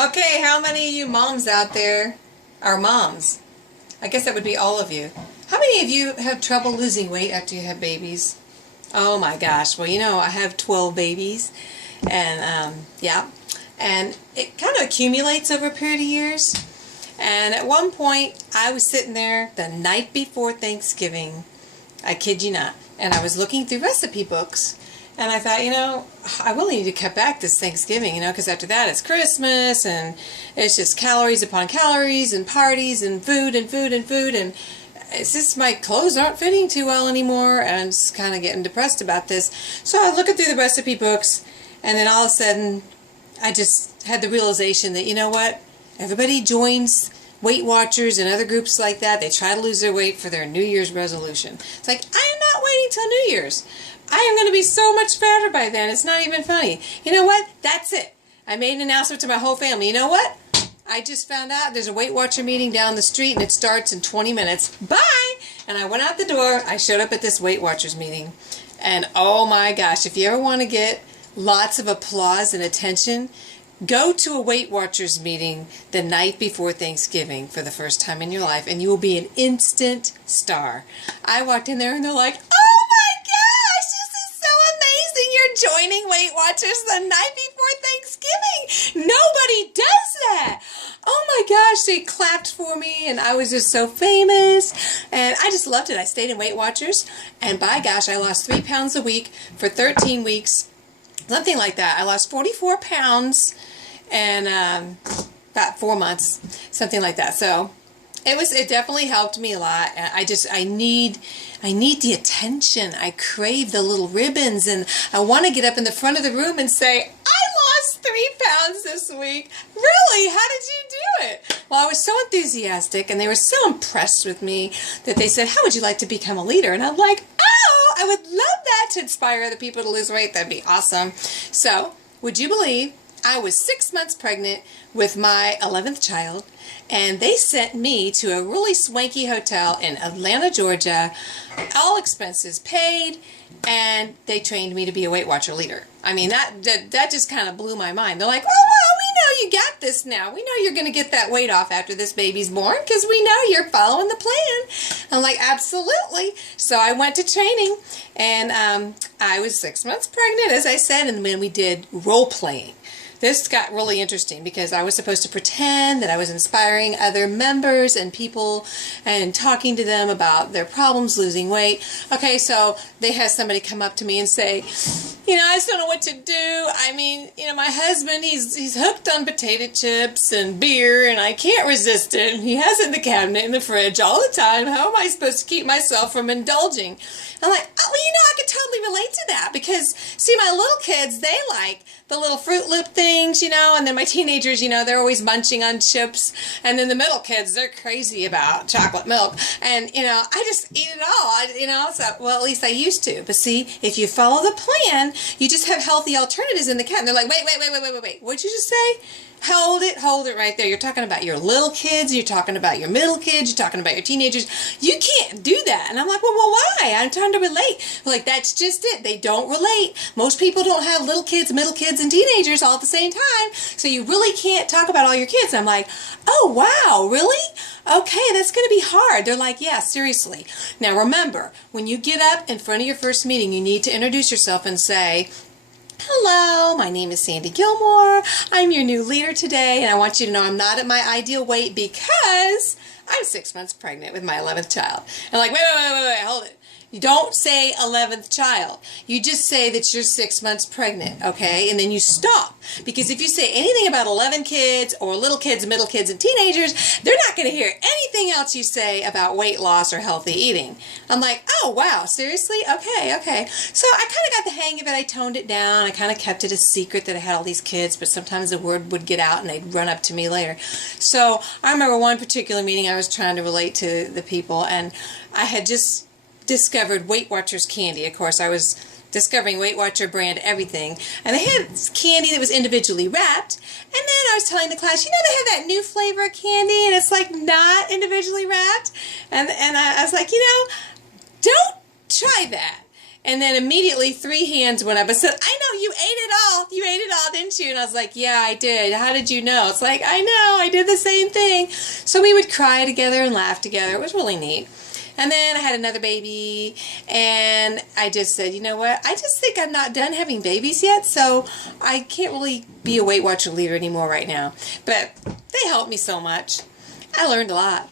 Okay, how many of you moms out there are moms? I guess that would be all of you. How many of you have trouble losing weight after you have babies? Oh my gosh, well I have 12 babies and yeah, and it kind of accumulates over a period of years. And at one point I was sitting there the night before Thanksgiving, I kid you not, and I was looking through recipe books. And I thought, I really need to cut back this Thanksgiving, because after that it's Christmas and it's just calories upon calories and parties and food and food and food. And it's just my clothes aren't fitting too well anymore. And I'm just kind of getting depressed about this. So I was looking through the recipe books, and then all of a sudden I just had the realization that, what? Everybody joins Weight Watchers and other groups like that. They try to lose their weight for their New Year's resolution. It's like, I am not waiting till New Year's. I am going to be so much fatter by then. It's not even funny. You know what? That's it. I made an announcement to my whole family. You know what? I just found out there's a Weight Watcher meeting down the street and it starts in 20 minutes. Bye! And I went out the door. I showed up at this Weight Watchers meeting. And oh my gosh, if you ever want to get lots of applause and attention, go to a Weight Watchers meeting the night before Thanksgiving for the first time in your life, and you will be an instant star. I walked in there and they're like, oh my gosh, this is so amazing. You're joining Weight Watchers the night before Thanksgiving. Nobody does that. Oh my gosh, they clapped for me and I was just so famous. And I just loved it. I stayed in Weight Watchers, and by gosh, I lost 3 pounds a week for 13 weeks. Something like that. I lost 44 pounds and about 4 months, something like that. So it definitely helped me a lot. I need the attention. I crave the little ribbons, and I want to get up in the front of the room and say, I lost 3 pounds this week. Really? How did you do it? Well, I was so enthusiastic, and they were so impressed with me that they said, how would you like to become a leader? And I'm like, oh, I would love that to inspire other people to lose weight. That'd be awesome. So, would you believe I was 6 months pregnant with my 11th child, and they sent me to a really swanky hotel in Atlanta, Georgia, all expenses paid, and they trained me to be a Weight Watcher leader. I mean, that just kind of blew my mind. They're like, oh, well, we know you got this now. We know you're going to get that weight off after this baby's born because we know you're following the plan. I'm like, absolutely. So I went to training, and I was 6 months pregnant, as I said, and then we did role playing. This got really interesting because I was supposed to pretend that I was inspiring other members and people and talking to them about their problems losing weight. Okay, so they had somebody come up to me and say, I just don't know what to do. I mean, my husband, he's hooked on potato chips and beer, and I can't resist it. He has it in the cabinet in the fridge all the time. How am I supposed to keep myself from indulging? I'm like, oh, well, I could totally relate to that because, see, my little kids, they like the little Fruit Loop things, and then my teenagers, they're always munching on chips, and then the middle kids, they're crazy about chocolate milk, and, I just eat it all, so, well, at least I used to, but see, if you follow the plan, you just have healthy alternatives in the cabinet. They're like, wait, what'd you just say? Hold it right there. You're talking about your little kids, you're talking about your middle kids, you're talking about your teenagers. You can't do that. And I'm like, well, why? I'm trying to relate. Like, that's just it. They don't relate. Most people don't have little kids, middle kids, and teenagers all at the same time. So you really can't talk about all your kids. And I'm like, oh, wow, really? Okay, that's going to be hard. They're like, yeah, seriously. Now, remember, when you get up in front of your first meeting, you need to introduce yourself and say, hello, my name is Sandy Gilmore. I'm your new leader today, and I want you to know I'm not at my ideal weight because I'm 6 months pregnant with my 11th child. And like, wait, hold it. You don't say 11th child. You just say that you're 6 months pregnant, okay? And then you stop. Because if you say anything about 11 kids or little kids, middle kids, and teenagers, they're not going to hear anything else you say about weight loss or healthy eating. I'm like, oh, wow, seriously? Okay. So I kind of got the hang of it. I toned it down. I kind of kept it a secret that I had all these kids, but sometimes the word would get out and they'd run up to me later. So I remember one particular meeting I was trying to relate to the people, and I had just discovered Weight Watchers candy. Of course, I was discovering Weight Watcher brand everything, and they had candy that was individually wrapped, and then I was telling the class, they have that new flavor of candy, and it's like not individually wrapped, and I was like, don't try that. And then immediately 3 hands went up and said, I know, you ate it all. You ate it all, didn't you? And I was like, yeah, I did. How did you know? It's like, I know, I did the same thing. So we would cry together and laugh together. It was really neat. And then I had another baby, and I just said, you know what? I just think I'm not done having babies yet, so I can't really be a Weight Watcher leader anymore right now. But they helped me so much. I learned a lot.